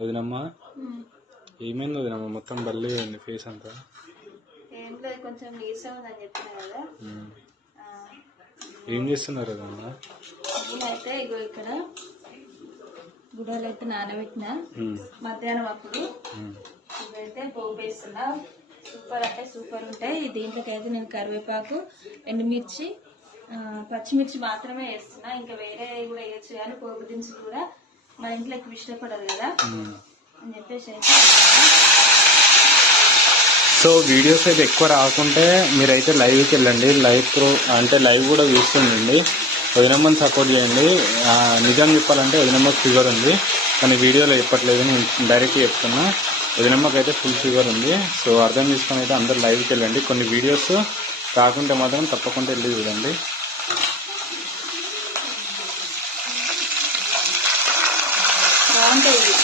వదినమ్మా ఏమైంది వదినమ్మా? మొత్తం బల్లిగా అయింది ఫేస్ అంతా. ఏం లేదు, కొంచెం నీరసం ఉందని చెప్పిన కదా. ఏం చేస్తున్నారు వదినమ్మా? నేనైతే ఇగో ఇక్కడ గుడాలు అయితే నానబెట్టిన మధ్యాహ్నం అప్పుడు. ఇవైతే పోగు వేస్తున్నా. సూపర్ అంటే సూపర్ ఉంటాయి. దీంట్లోకి అయితే నేను కరివేపాకు, ఎండుమిర్చి, పచ్చిమిర్చి మాత్రమే వేస్తున్నా. ఇంకా వేరే కూడా వేయచ్చు కానీ పోగు దినుసులు కూడా మా ఇంట్లో ఎక్కువ ఇష్టపడదు కదా అని చెప్పేసి అయితే. సో వీడియోస్ అయితే ఎక్కువ రాకుంటే మీరైతే లైవ్కి వెళ్ళండి. లైవ్ కూడా చూస్తుండండి. వదినమ్మని సపోర్ట్ చేయండి. నిజం చెప్పాలంటే వదినమ్మకి ఫీవర్ ఉంది, కానీ వీడియోలో చెప్పట్లేదు, నేను డైరెక్ట్గా చెప్తున్నా. వదినమ్మకి అయితే ఫుల్ ఫీవర్ ఉంది. సో అర్థం చేసుకొని అయితే అందరు లైవ్కి వెళ్ళండి. కొన్ని వీడియోస్ రాకుంటే మాత్రం తప్పకుండా వెళ్ళి చూడండి. బాగుంటాయి.